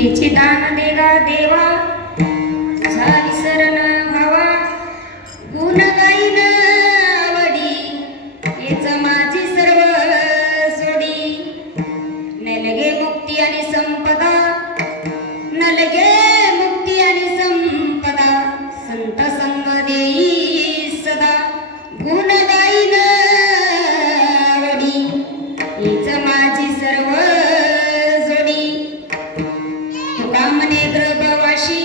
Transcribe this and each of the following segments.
याचे दान देगा देवा झाली शरण भावा गुण गाईन आवडी हेच माझी सर्व सोडी नलगे मुक्ती आणि संपदा नलगे मुक्ती आणि संपदा संत संग देई सदा गुण गाईन आवडी हेच माझी सर्व जोडी तुका म्हणे गर्भवाशी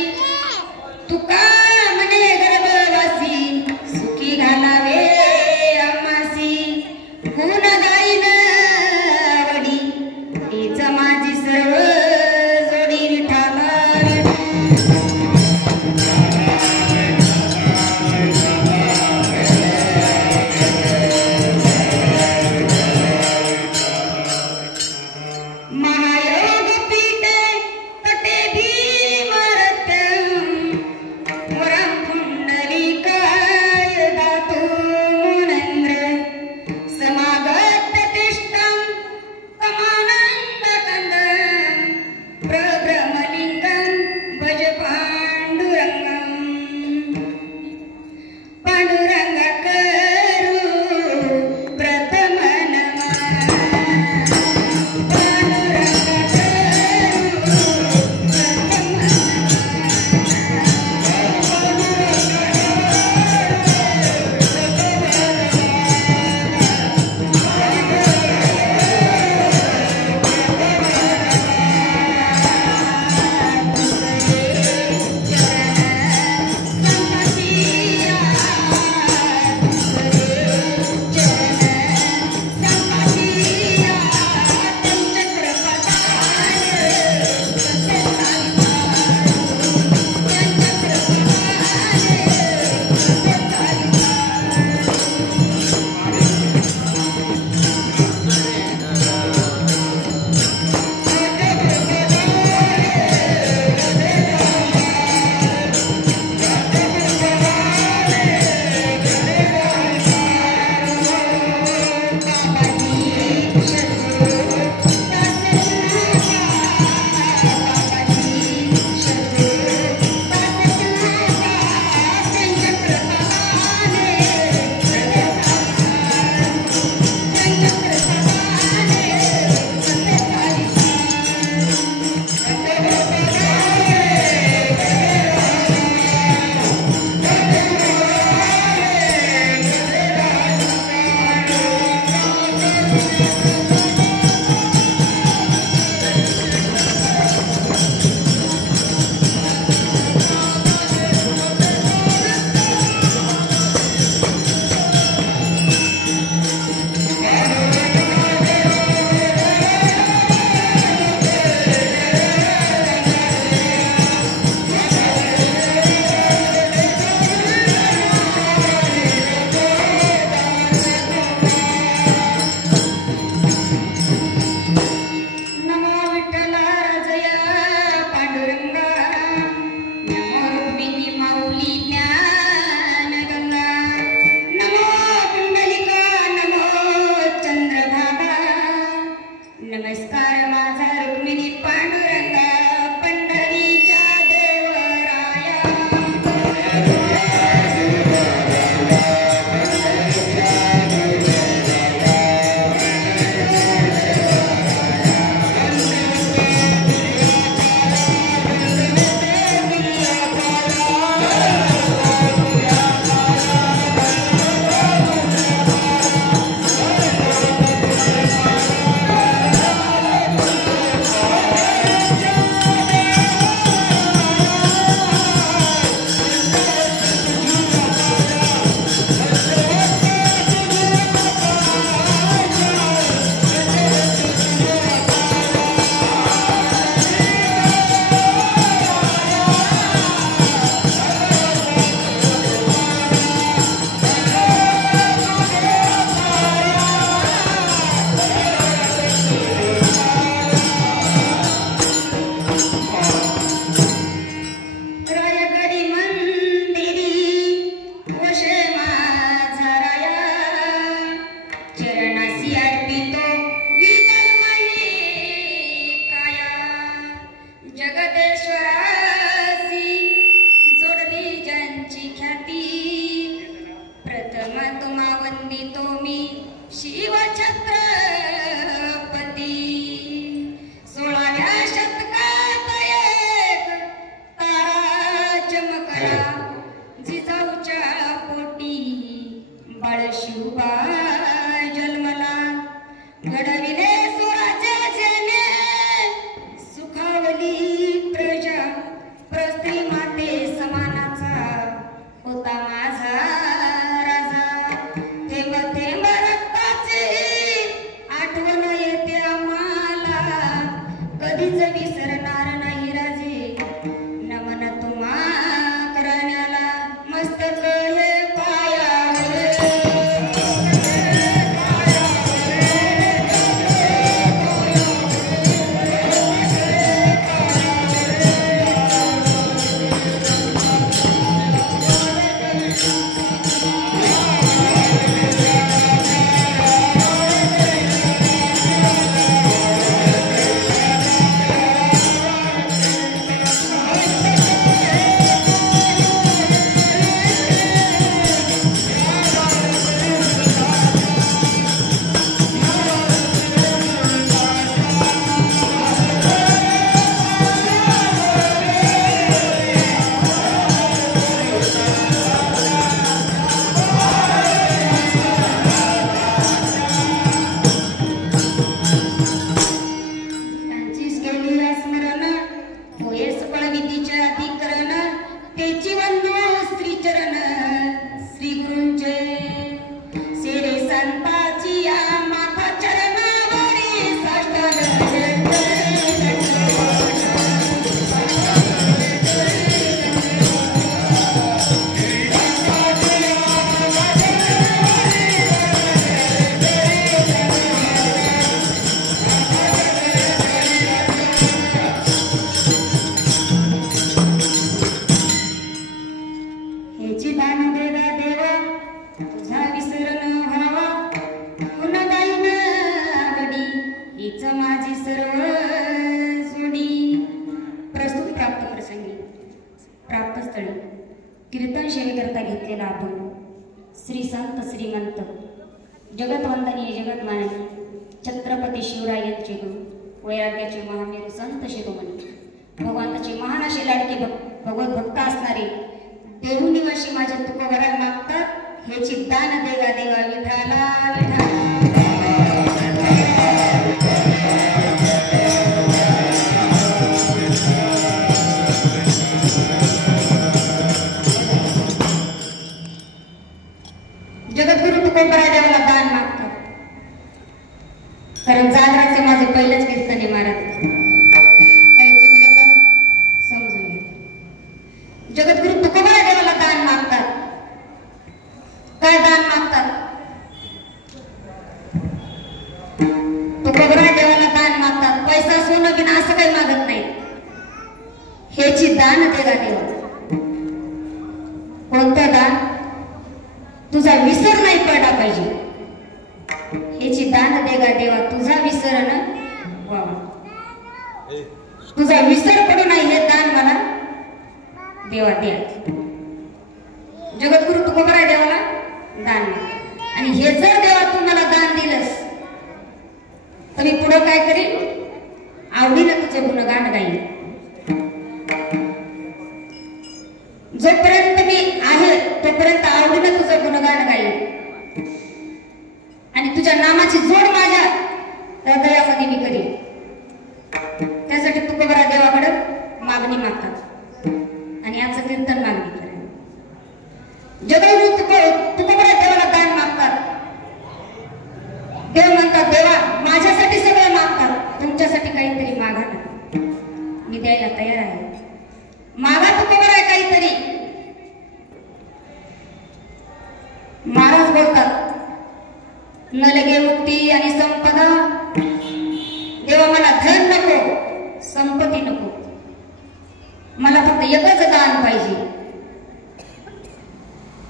कीर्तन सेवेकरता घेतलेला आपण श्री संत श्रीमंत जगतवंदनीय जगतमाननीय छत्रपती शिवरायांचे गुरु वैराग्याचे महामेरू संत शिरोमणी भगवंताचे महान असे लाडके भगवत भक्त असणारे देहू निवासी माझ्या तुकोबराला मागतात ह्याची दान देवा देवा विठाला विठा जगद्गुरु तुकोबरा देवाला दान मागतात कारण जागराचे माझे पहिलेच कीर्तन आहे महाराज काही चुकलं तर समजून घ्या जगद्गुरु तुकोबरा देवाला दान मागतात काय दान मागतात तुकोबरा देवाला दान मागतात पैसा सोनं बिना असं काही मागत नाही ह्याची दान देवा देवा कोणतं दान तुझा विसर नाही पडला पाहिजे ह्याची दान देगा देवा तुझा विसर न व्हावा तुझा विसर पडू नाही हे दान मला देवा द्या जगद्गुरु तुकोबरा देवाला दान आणि हे जर देवा तू मला दान दिलंस तर मी पुढे काय करीन आवडीनं तुझे गुणगान गाईन जोपर्यंत मी आहे तोपर्यंत आवडीनं तुझं गुणगान गाईन आणि तुझ्या नामाची जोड माझ्या हृदयामध्ये मी करीन त्यासाठी तुकोबरा देवाकडे मागणी मागतात आणि याचं कीर्तन मागणी करेन जगद्गुरु तुकोबरा देवाला दान मागतात देव म्हणतात देवा माझ्यासाठी सगळं मागतात तुमच्यासाठी काहीतरी मागा ना मी द्यायला तयार आहे मागा तुकोबरा काहीतरी महाराज बोलतात न लगे मुक्ती आणि संपदा देवा मला धन नको संपत्ती नको मला फक्त एकच दान पाहिजे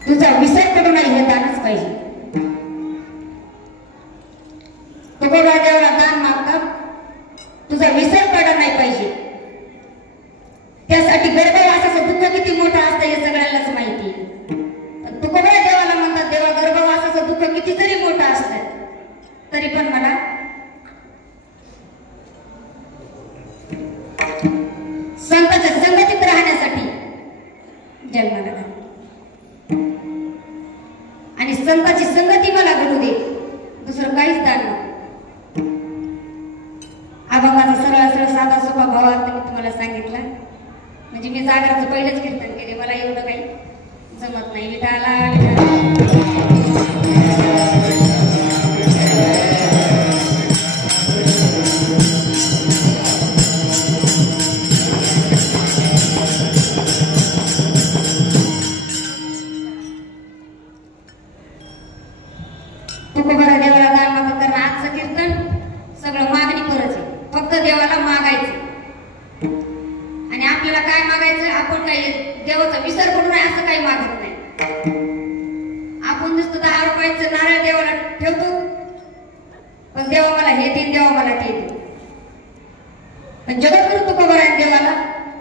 तुझा विसर पडू नाही हे दानच पाहिजे तुकोबरा देवाला दान मागतात तुझा विसर पडला नाही पाहिजे त्यासाठी गर्भवासाचं दुःख किती मोठं असतं हे सगळ्यांनाच माहिती तुकोबरा देवाला म्हणतात देवा गर्भवासाचं दुःख किती जरी मोठं असलं तरी पण मला संतांच्या संगतीत राहण्यासाठी जन्माला घाल आणि संतांची संगती मला घडू दे दुसरं काहीच दान नको अभंगाचा सरळ सरळ साधा सोपा भावार्थ मी तुम्हाला सांगितला म्हणजे मी जागराचं पहिलंच कीर्तन केले मला एवढं काही जमत नाही विठाला तुकोबरा देवाला दान मागतात कारण आजचं कीर्तन सगळं मागणी करायचं फक्त देवाला मागायचं आणि आपल्याला काय मागायचं आपण काही देवाचा विसर करू नये असं काही मागत नाही आपण नुसतं 10 रुपयाचं नारळ देवाला ठेवतो पण देवा मला हे देईन देवा मला ते देईन पण जगद्गुरु तुकोबरा देवाला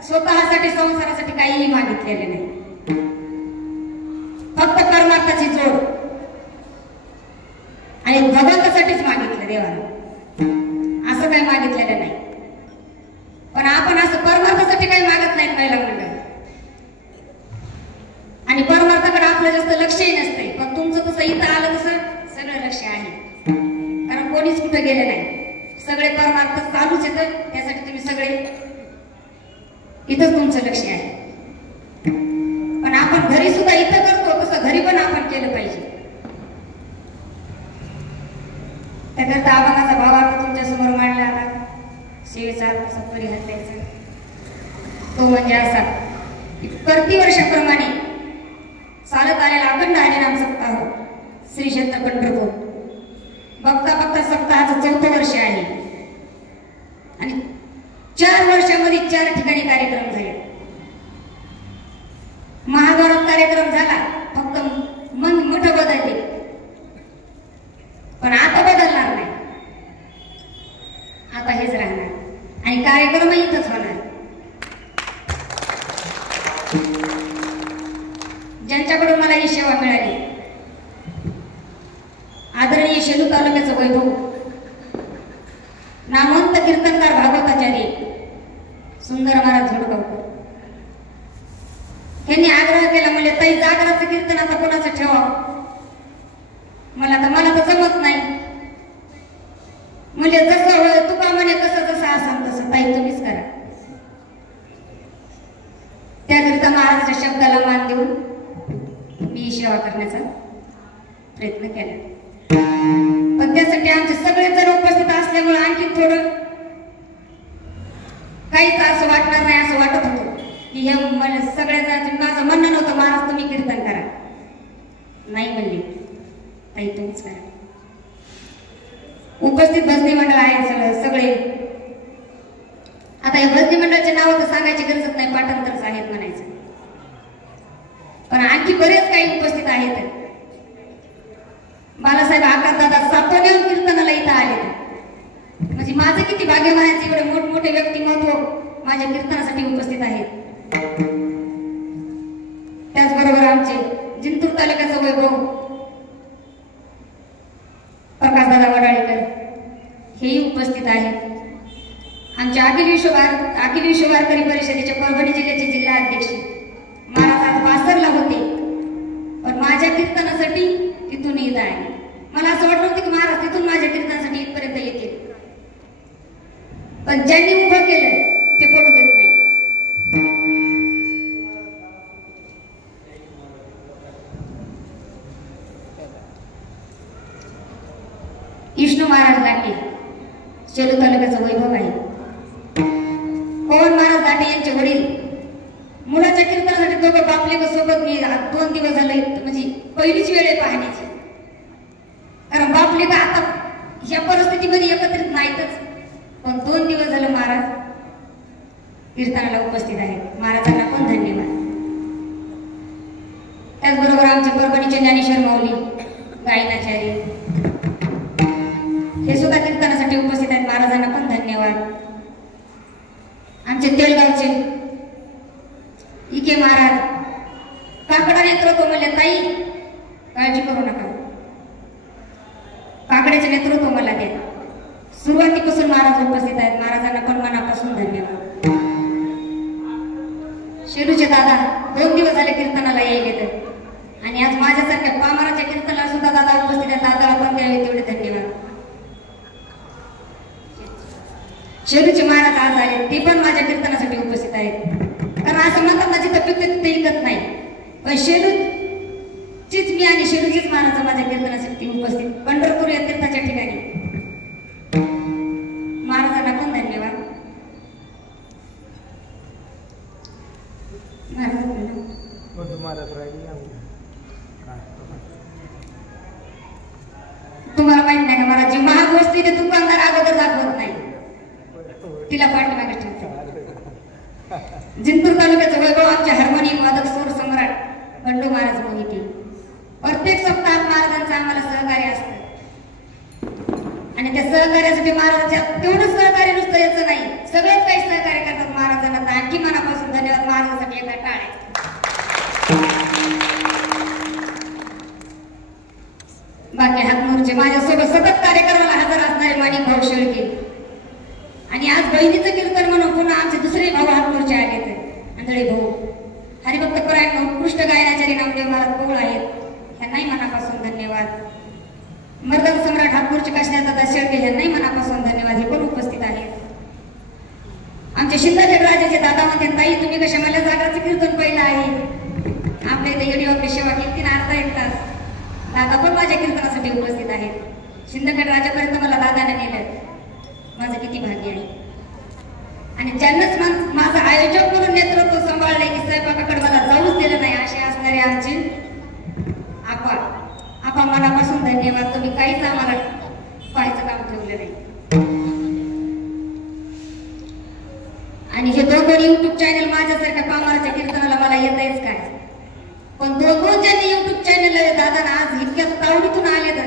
स्वतःसाठी संसारासाठी काहीही मागितलेले नाही फक्त परमार्थाची जोड आणि भगवंतासाठीच मागितलं देवाला असं काही मागितलेलं नाही पण आपण असं परमार्थासाठी काही मागत नाही महिला मंडळ आणि परमार्थाकडे आपलं जास्त लक्षही नसतंय पण तुमचं तसं इथं आलं तसं सगळं लक्ष आहे कारण कोणीच कुठे गेले नाही सगळे परमार्थ चालूच येतं त्यासाठी तुम्ही सगळे इथंच तुमचं लक्ष आहे पण आपण घरी सुद्धा इथं करतो तसं घरी पण आपण केलं पाहिजे त्याकरता अभंगाचा भावार्थ तुमच्या समोर मांडला आला सेवेचा अर्थ परिहार द्यायचा तो म्हणजे असा की प्रतिवर्षाप्रमाणे चालत आलेला अखंड हरिनाम सप्ताह श्री क्षेत्र पंढरपूर बघता बघता सप्ताहाचं 4थं वर्ष आहे आणि 4 वर्षामध्ये 4 ठिकाणी कार्यक्रम झाले महाभारत कार्यक्रम झाला फक्त मन मोठं बदलले पण आता बदलणार नाही आता हेच राहणार आणि कार्यक्रम इथंच होणार शेलू तालुक्याचं वैभव, नामवंत कीर्तनकार भागवताचार्य सुंदर महाराज झोडगावकर यांनी आग्रह केला, म्हणजे ताई जागराचं कीर्तन आता कोणाचं ठेवावं, मला तर जमत नाही, म्हणजे जसं तुका म्हणे कसं जसं असाल तसं ताई तुम्हीच करा. त्याकरिता महाराजाच्या शब्दाला मान देऊन मी सेवा करण्याचा प्रयत्न केला. पण त्यासाठी आमचे सगळे जण उपस्थित असल्यामुळे आणखी थोडं काहीच असं वाटणार नाही असं वाटत होतं की हे सगळ्याचं माझं म्हणणं नव्हतं महाराज तुम्ही कीर्तन करा, नाही म्हणले ताई तुम्हीच करा. उपस्थित भजनी मंडळ आहे सगळे. आता या भजनी मंडळाचे नाव तर सांगायची गरजच नाही, पाठांतरच आहेत म्हणायचं. पण आणखी बरेच काही उपस्थित आहेत. बालासाहेब आकाशदादा सातोनेहून कीर्तनाला इथं आले, म्हणजे माझं किती भाग्य म्हणायचं, एवढे मोठमोठे व्यक्तिमत्व माझ्या कीर्तनासाठी उपस्थित आहेत. त्याचबरोबर आमचे जिंतूर तालुक्याचं वैभव प्रकाशदादा वडाळीकर हेही उपस्थित आहेत. आमचे अखिल विश्व वारकरी परिषदेचे परभणी जिल्ह्याचे जिल्हा अध्यक्ष महाराज आज वासरला होते, पण माझ्या कीर्तनासाठी तिथून येत आहे. मला असं वाटलं होतं की महाराज तिथून माझ्या कीर्तनासाठी इथपर्यंत येतील, पण ज्यांनी उभं केलं ते पडू देत नाही. विष्णू महाराज दांडे शेलू तालुक्याचं वैभव आहे. पवन महाराज दांडे यांचे वडील मुलाच्या कीर्तनासाठी दोघं बापले सोबत मी 2 दिवस झाले, म्हणजे पहिलीच वेळ आहे पाहण्याची, कारण बापले का आता या परिस्थितीमध्ये एकत्रित नाहीतच, पण 2 दिवस झालं महाराज कीर्तनाला उपस्थित आहेत. महाराजांना पण धन्यवाद. त्याचबरोबर आमचे परभणीचे ज्ञानेश्वर माऊली गायनाचार्य हे सुद्धा कीर्तनासाठी उपस्थित आहेत. महाराजांना पण धन्यवाद. आमचे तेलगावचे इके महाराज काकडा नेतृत्व म्हणले ताई काळजी करू नका, काकड्याचे नेतृत्व मला द्या. सुरुवातीपासून महाराज उपस्थित आहेत. महाराजांना पण मनापासून धन्यवाद. शेलूचे दादा 2 दिवस झाले कीर्तनाला यायले, आणि आज माझ्यासारख्या पामाराच्या कीर्तनाला सुद्धा दादा उपस्थित आहेत. दादाला पण द्यावे तेवढे धन्यवाद. शेलूचे महाराज आज आले, ते पण माझ्या कीर्तनासाठी उपस्थित आहेत. कारण असं म्हणतात ना जिथं पिकते तिथे ऐकत नाही, पण शेलूचीच मी आणि शेलूचीच महाराज माझ्या कीर्तनासाठी उपस्थित पंढरपूर या तीर्थाच्या ठिकाणी. महाराजांना पण धन्यवाद. तुम्हाला माहित नाही का महाराज, जी महाग वस्तू ते दुकानदार अगोदर दाखवत नाही, तिला पाठीमागे ठेवते. जिंतूर तालुक्याचं वैभव आमचे हार्मोनियम वादक सूर सम्राट बंडू महाराज मोहिते. प्रत्येक सप्ताहात महाराजांचं आम्हाला सहकार्य असतं, आणि त्या सहकार्यासाठी महाराजांच्या तेवढंच सहकार्य नुसतं याचं नाही, सगळेच काही सहकार्य करतात महाराजांना. तर आणखी मनापासून धन्यवाद. महाराजांसाठी एकदा टाळ्या. बाकी हातमोरचे माझ्यासोबत सतत कार्यक्रमाला हजर असणारे माणिक भाऊ शेळके, आणि आज बहिणीचं कीर्तन म्हणून पुन्हा आमचे दुसरे भाऊ हातमोरचे आले ते आंधळे भाऊ हरिभक्त परायण उत्कृष्ट गायनाचार्य नामदेव महाराज पौळ आहेत. यांनाही मनापासून धन्यवाद. मर्दन सम्राट हातमोरचे काशीनाथ शेळके यांनाही मनापासून धन्यवाद. हे पण उपस्थित आहेत. आमचे शिंदखेड राजाचे दादा म्हणते ताई तुम्ही कशा मला जागराचं कीर्तन पहिलं आहे, आपल्या इथे येडी आपली सेवा केली 3 तास. दादा पण माझ्या कीर्तनासाठी उपस्थित आहेत. शिंदखेड राजापर्यंत मला दादाने नेलं, माझं किती भाग्य आहे. आणि ज्यांनाच माझं आयोजक म्हणून नेतृत्व सांभाळलंय की स्वयंपाकाकडे मला जाऊच दिलं नाही, असे असणारे आमचे आपा मनापासून धन्यवाद. तुम्ही काहीच आम्हाला पाहायचं काम ठेवलं नाही. आणि हे 2 युट्यूब चॅनल माझ्यासारख्या पामाराच्या कीर्तनाला मला येतायच काय, पण 2 ज्यांनी युट्यूब चॅनल दादा आज इतक्या तावडीतून आले, तर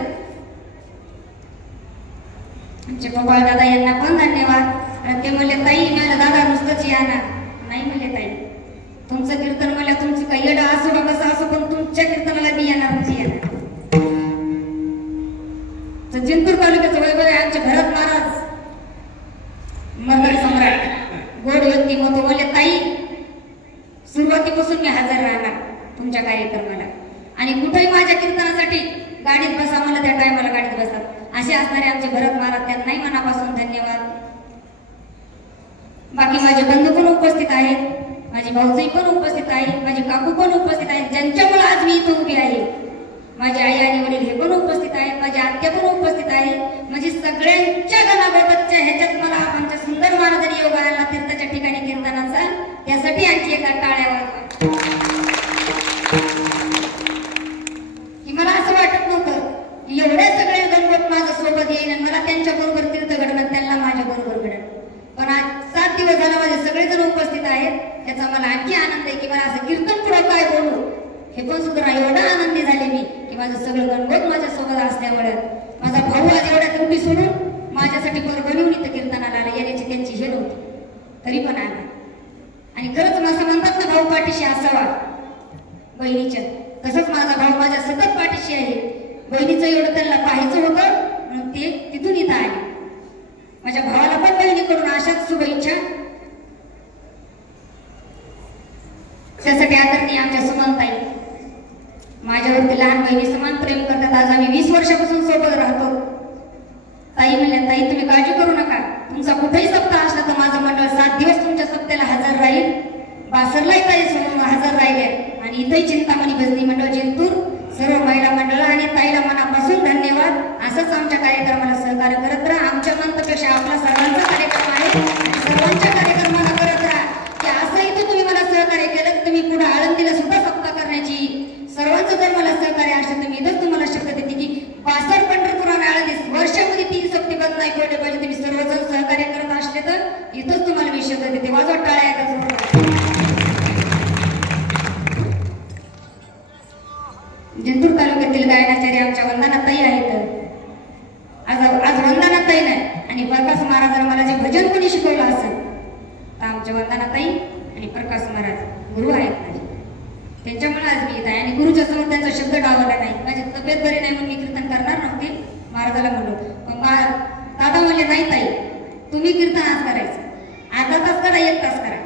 आमचे गोपाळ दादा यांना पण धन्यवाद. ते म्हणले ताई मला दादा नुसतंच या ना, नाही म्हणले ताई तुमचं कीर्तन मला तुमचं काही येडा असो कसं असो, पण तुमच्या कीर्तनाला मी येणार म्हणजे येणार. बोलले ताई सुरुवातीपासून मी हजर राहणार तुमच्या कार्यक्रमाला आणि कुठेही माझ्या कीर्तनासाठी गाडीत बसा मला त्या टायमाला गाडीत बसतात असे असणारे आमचे भरत महाराज त्यांनाही मनापासून धन्यवाद. बाकी माझे बंधू पण उपस्थित आहेत, माझी भाऊजाई पण उपस्थित आहे, माझी काकू पण उपस्थित आहेत ज्यांच्यामुळे आज मी इथं उभी आहे. माझी आई आणि वडील हे पण उपस्थित आहेत, माझी आत्या पण उपस्थित आहे. म्हणजे सगळ्यांच्या गणाबाबतच्या ह्याच्यात मला आमच्या सुंदर महाराजांनी योग आणला तीर्थाच्या ठिकाणी कीर्तनाचा. त्यासाठी आणखी एका टाळ्यावर की मला असं वाटत नव्हतं की एवढ्या सगळ्या गणपत माझ्या सोबत येईल आणि मला त्यांच्या बरोबर तीर्थ घडवत त्यांना माझ्या बरोबर घडत. पण आज 7 दिवस झाला माझे सगळेजण उपस्थित आहेत. त्याचा मला आणखी आनंद आहे की मला असं कीर्तन पुढे काय बोलू हे पण सुद्धा एवढा आनंदी झाले मी की माझं सगळं गणपत माझ्या सोबत असल्यामुळे माझा भाऊ आज एवढ्या ड्युटी सोडून माझ्यासाठी परभणीहून इथं कीर्तनाला आला. येण्याची त्यांची हे नव्हती तरी पण आला. आणि खरंच असं म्हणतात ना भाऊ पाठीशी असावा बहिणीच्या, तसंच माझा भाऊ माझ्या सतत पाठीशी आहे. बहिणीचं एवढं त्यांना पाहायचं होतं म्हणून ते तिथून इथं आले. माझ्या भावाला पण बहिणीकडून अशाच शुभेच्छा. त्यासाठी आदरणीय आमच्या सुमनताई माझ्यावरती लहान बहिणी समान प्रेम करतात. आज आम्ही 20 वर्षापासून सोबत राहतो. ताई म्हणल्या ताई तुम्ही काळजी करू नका, तुमचा कुठेही सप्ताह असला तर माझं मंडळ 7 दिवस तुमच्या सप्त्याला हजर राहील. बासरलाही ताई हजर राहिले आणि इथेही चिंतामणी भजनी मंडळ जिंतूर सर्व महिला मंडळ आणि ताईला मनापासून धन्यवाद. असंच आमच्या कार्यक्रमाला सहकार्य करत राहा. आमच्या मंतपेक्षा आपला सर्वांचा कार्यक्रम आहे, सर्वांच्या कार्यक्रमाला करत राहा की असं इथं तुम्ही मला सहकार्य केलं तुम्ही पुढे आळंदीला सुद्धा सप्ताह करण्याची सर्वांचं जर मला सहकार्य असेल तर मी इथंच तुम्हाला शब्द देते की बासर पंढरपूर आणि आळंदी वर्षामध्ये 3 सप्ते बंद नाही पडले पाहिजे. तुम्ही सर्वजण सहकार्य करत असले तर इथंच तुम्हाला मी शब्द देते. वाजवा टाळ्या एका जोरात. जिंतूर तालुक्यातील गायनाचार्य आमच्या वंदनाताई आहेत. आज वंदनाताई नाही आणि प्रकाश महाराजांना मला जे भजन कोणी शिकवलं असेल तर आमच्या वंदनाताई आणि प्रकाश महाराज गुरु आहेत माझे. त्यांच्यामुळे आज मी येत आहे आणि गुरुच्या समोर त्यांचा शब्द डावला नाही. माझी तब्येत बरी नाही म्हणून मी कीर्तन करणार नव्हते. महाराजाला म्हणलो पण दादा म्हणले नाही ताई तुम्ही कीर्तन आज करायचं, अर्धा तास करा 1 तास करा.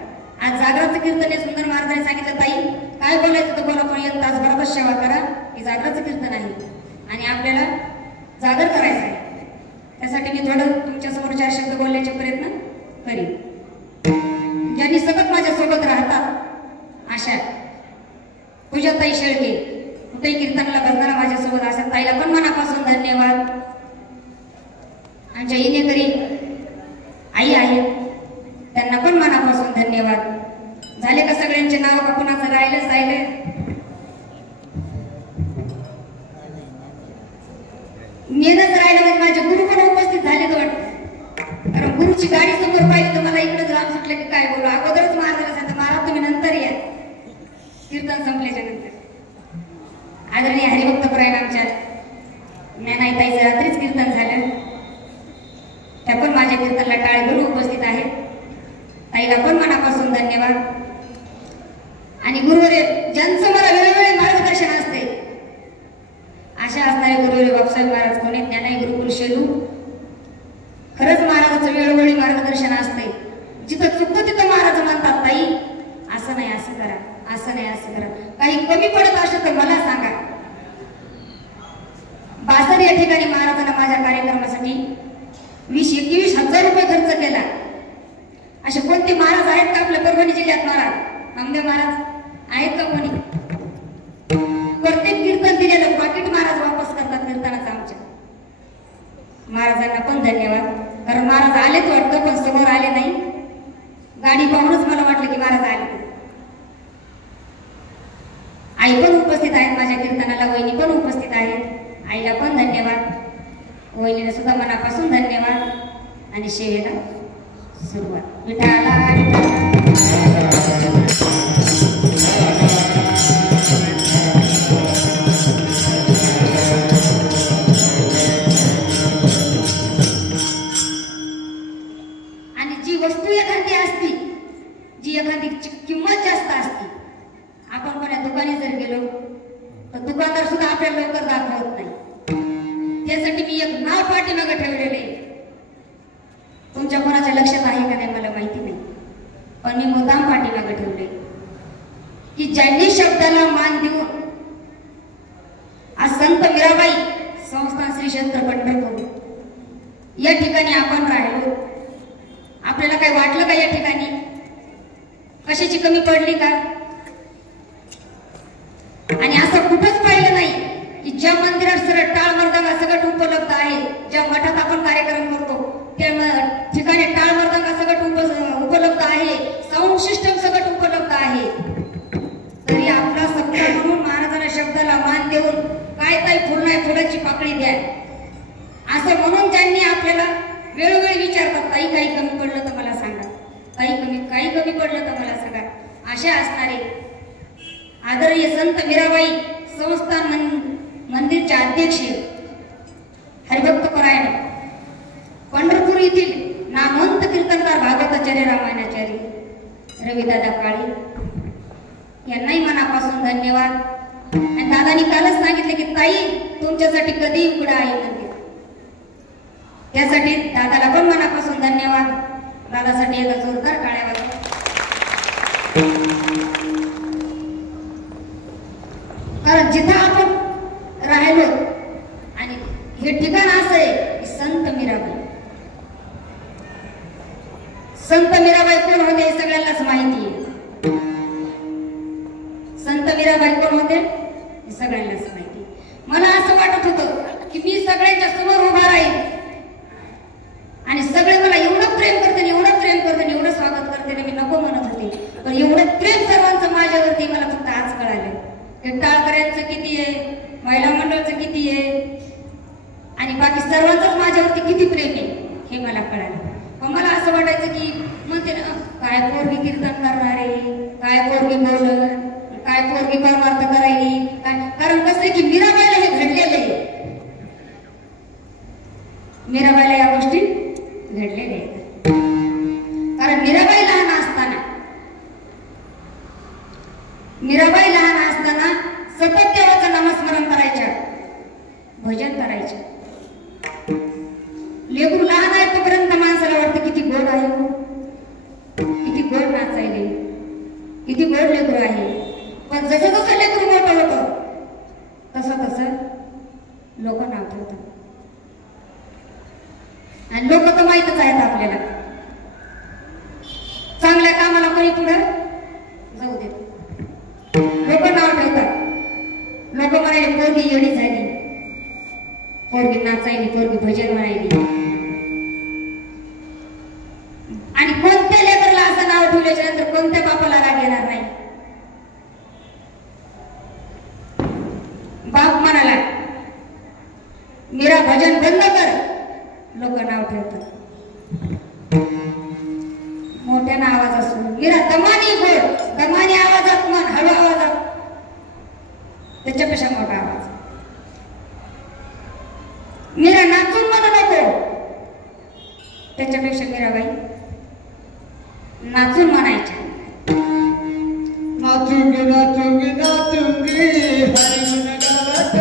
आज जागराचं कीर्तन हे सुंदर महाराजांनी सांगितलं ताई काय बोलायचं तर बोला पण 1 तास भरतच सेवा करा. हे जागराचं कीर्तन आहे आणि आपल्याला जागर करायचं आहे. त्यासाठी मी थोडं तुमच्यासमोर 4 शब्द बोलण्याचे प्रयत्न करीन. ज्यांनी सतत माझ्या सोबत राहतात अशा पूजाताई शेळके कुठेही कीर्तनाला बसणारा माझ्यासोबत असतात ताईला पण मनापासून धन्यवाद. आमच्या इनेकरी आई आहेत त्यांना पण मनापासून धन्यवाद. झाले का सगळ्यांचे नाव का कुणाचं राहिलं? मेहनत राहिलं म्हणजे माझे गुरु पण उपस्थित झाले तर वाटतं. कारण गुरुची गाडी समोर पाहिजे तर मला इकडे राम सुटलं की काय बोलू. अगोदरच महाराजांना सांगतो महाराज तुम्ही नंतर या कीर्तन संपल्याच्या नंतर. आदरणीय हरिभक्तपरायण आमच्या ज्ञानाईताईचं रात्रीच कीर्तन झालं. त्या पण माझ्या कीर्तनला टाळे गुरु उपस्थित आहेत. ताईला पण मनापासून धन्यवाद. आणि गुरुवरे ज्यांचं मला वेळोवेळी मार्गदर्शन असते अशा असणारे गुरुवरे बापसाहेब महाराज कोणी ज्ञानाई गुरुकुल शेलू. खरंच महाराजाचं वेळोवेळी मार्गदर्शन असते. जिथं चुकतं तिथं महाराज म्हणतात ताई असं नाही असं करा, असं नाही असं करा. काही कमी पडत असेल तर मला सांगा. बासर या ठिकाणी महाराजांना माझ्या कार्यक्रमासाठी 20-21 हजार रुपये खर्च केला. असे कोणते महाराज आहेत का आपल्या परभणी जिल्ह्यात? महाराज आंबे महाराज आहेत का कोणी? प्रत्येक कीर्तन दिलेलं पाकिट महाराज वापस करतात कीर्तनाचं आमच्या. महाराजांना पण धन्यवाद. कारण महाराज आलेच वाटतं पण समोर आले नाही. गाडी पाहूनच मला वाटलं की महाराज आले. आई पण उपस्थित आहेत माझ्या कीर्तनाला, वहिनी पण उपस्थित आहेत. आईला पण धन्यवाद, वहिनीला सुद्धा मनापासून धन्यवाद. आणि सेवेला सुरुवात विठाला आणि जी वस्तू एखादी असती जी एखादी किंमत जास्त असती आपण कोणा दुकानी जर गेलो तर दुकानदार सुद्धा आपल्याला लवकर दाखवत नाही. त्यासाठी मी एक नाव पाठीमागे ठेवलेले. तुमच्या कोणाच्या लक्षात आहे का नाही मला माहिती नाही. पण मी मुद्दाम पाठीमागे ठेवले की ज्यांनी शब्दाला मान देऊन आज संत मीराबाई संस्थान श्री क्षेत्र पंढरपूर या ठिकाणी आपण राहिलो. आपल्याला काही वाटलं का या ठिकाणी कशाची कमी पडली का? आणि असं कुठंच पाहिलं नाही की ज्या मंदिरात सगळं टाळ मर्दंगा सगळं उपलब्ध आहे, ज्या मठात आपण कार्यक्रम करतो त्या ठिकाणी टाळ मर्दंगा सगळं उपलब्ध आहे, साऊंड सिस्टम सगळं उपलब्ध आहे, तरी आपला सत्कार म्हणून महाराजांना शब्दाला मान देऊन काय ताई फुल नाही फुलाची पाकळी द्या असं म्हणून त्यांनी आपल्याला वेळोवेळी विचारतात, ताई काही कमी पडलं तर मला सांगा, काही कमी पडलं तर मला सांगा. अशा असणारे आदरणीय संत मीराबाई संस्थान मंदिरचे अध्यक्ष हरिभक्त परायण पंढरपूर येथील नामवंत कीर्तनकार भागवताचार्य रामायणाचार्य रविदादा काळे यांनाही मनापासून धन्यवाद. आणि दादानी कालच सांगितले की ताई तुमच्यासाठी कधी उघडा आहे मंदिर, त्यासाठी दादाला पण मनापासून धन्यवाद. दादासाठी एकदा जोरदार टाळ्या वाजवा. कारण जिथं आपण राहिलो आणि हे ठिकाण असं आहे की संत मीराबाई कोण होते हे सगळ्यांनाच माहिती आहे. संत मीराबाई कोण होते हे सगळ्यांनाच माहिती. मला असं वाटत होतं की मी सगळ्यांच्या समोर उभा राहील आणि सगळे मला एवढं प्रेम करते एवढं स्वागत करते, मी नको म्हणत होते. पण एवढं प्रेम सर्वांचं माझ्यावरती मला फक्त आज कळालं. हे टाळकऱ्यांचं किती आहे, महिला मंडळचं किती आहे आणि बाकी सर्वांचंच माझ्यावरती किती प्रेम आहे हे मला कळालं. पण मला असं वाटायचं की म्हणते ना काय पोरगी कीर्तन करणारे, काय पोरगी बोलण, काय पोरगी परमार्थ करायली काय. कारण कसं आहे की मीराबाईला हे घडलेलं आहे, मीराबाईला या गोष्टी घडलेल्या आहेत. कारण मीराबाई लहान असताना सतत देवाचं नामस्मरण करायच्या, भजन करायच्या. लेकरू लहान आहे तोपर्यंत माणसाला वाटतं किती गोड आहे, किती गोड नाचायले, किती गोड लेकरू आहे. पण जसं जसं लेकरू मोठं होतं तसं लोक नाव ठेवतात. आणि लोक तर माहीतच आहेत आपल्याला, चांगल्या कामाला कोणी पुढे जाऊ देत, लोक नाव ठेवतात. लोक म्हणाले पोरगी येडी झाली, पोरगी नाचायली, पोरगी भजन म्हणायली. आणि कोणत्या लेकरला असं नाव ठेवल्याच्या नंतर कोणत्या बापाला राग येणार नाही. बाप म्हणाला मीरा भजन बंद कर, लोक नाव ठेवतात मोठ्यानं आवाज असतो. मीरा दमानी बोल, दमानी आवाजात म्हण, हळू आवाजात, त्याच्यापेक्षा मोठा आवाज. मीरा नाचून म्हणू नको, त्याच्यापेक्षा मीराबाई नाचून म्हणायच्या. नाचूंगी नाचूंगी नाचूंगी हरिगुण गावत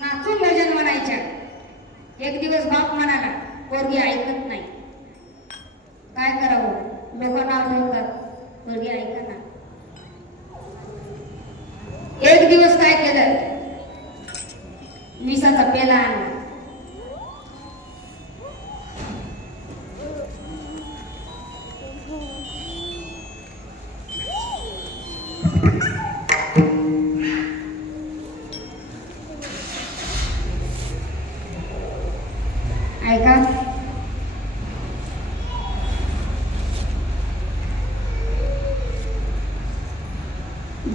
नाचून भजन म्हणायच्या. एक दिवस बाप म्हणाला पोरगी ऐकत नाही, काय करावं, लोक नाव ठेवतात, पोरगी ऐका ना. एक दिवस काय केलं, विसाचा पेला आणला, ऐका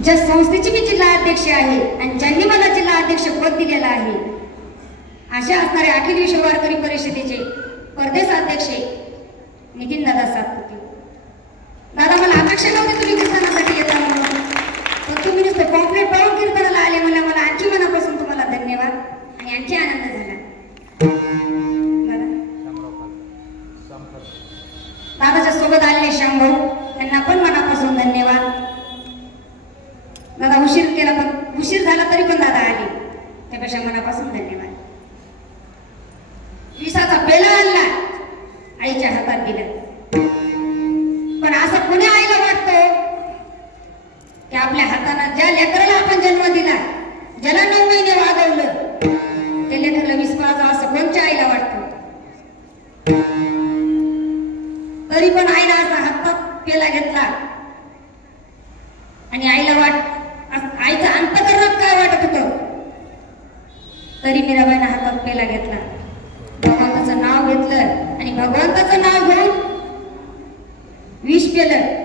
ज्या संस्थेची मी जिल्हा अध्यक्ष आहे आणि ज्यांनी मला जिल्हा अध्यक्ष पद दिलेलं आहे अशा असणाऱ्या अखिल विश्व वारकरी परिषदेचे परदेश अध्यक्ष नितीन दादा सातपुते. दादा मला अपेक्षा नव्हती तुम्ही कीर्तनासाठी येता म्हणून, पण तुम्ही नुसतं कॉम्प्लेट पाहून कीर्तनाला आले मला आणखी मनापासून तुम्हाला धन्यवाद आणि आणखी आनंद झाला. दादाच्या सोबत आलेले श्याम भाऊ त्यांना पण मनापासून धन्यवाद. दादा उशीर केला पण उशीर झाला तरी पण दादा आले त्यापेक्षा मनापासून धन्यवाद. विसाचा पेला आणला आईच्या हातात दिला. पण असं कोणी आईला वाटतं की आपल्या हाताने ज्या लेकराला आपण जन्म दिला, ज्याला 9 महिने वागवलं, ते लेकराला विस्मराचं असं कोणत्या आईला वाटतं? तरी पण आईला असा हातात पेला घेतला आणि आईला आईचं अंतःकरणात काय वाटत होतं, तरी मीराबाईनं हातात पेला घेतला, भगवंताचं नाव घेतलं आणि भगवंताचं नाव घेऊन विष पेलं.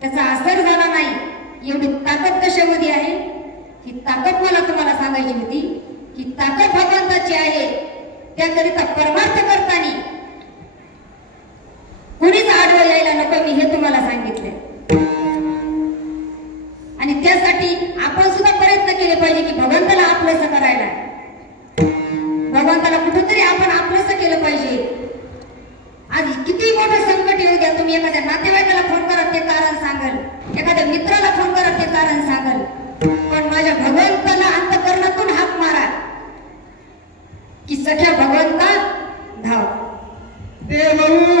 त्याचा असर झाला नाही. एवढी ताकद कशामध्ये आहे? ही ताकद मला तुम्हाला सांगायची होती की ताकद भगवंताची आहे. त्याकरिता परमार्थ करताना कुणीच आडवं यायला नको, मी हे तुम्हाला सांगितले. आणि त्यासाठी आपण सुद्धा प्रयत्न केले पाहिजे की भगवंताला आपलंसं करायला, भगवंताला कुठेतरी आपण आपलंसं केलं पाहिजे. आज किती मोठं संकट येऊ द्या, तुम्ही एखाद्या नातेवाईकाला फोन करा ते कारण सांगल, एखाद्या मित्राला फोन करा ते कारण सांगल, पण माझ्या भगवंताला अंतःकरणातून हाक मारा की सख्या भगवंता धाव. देव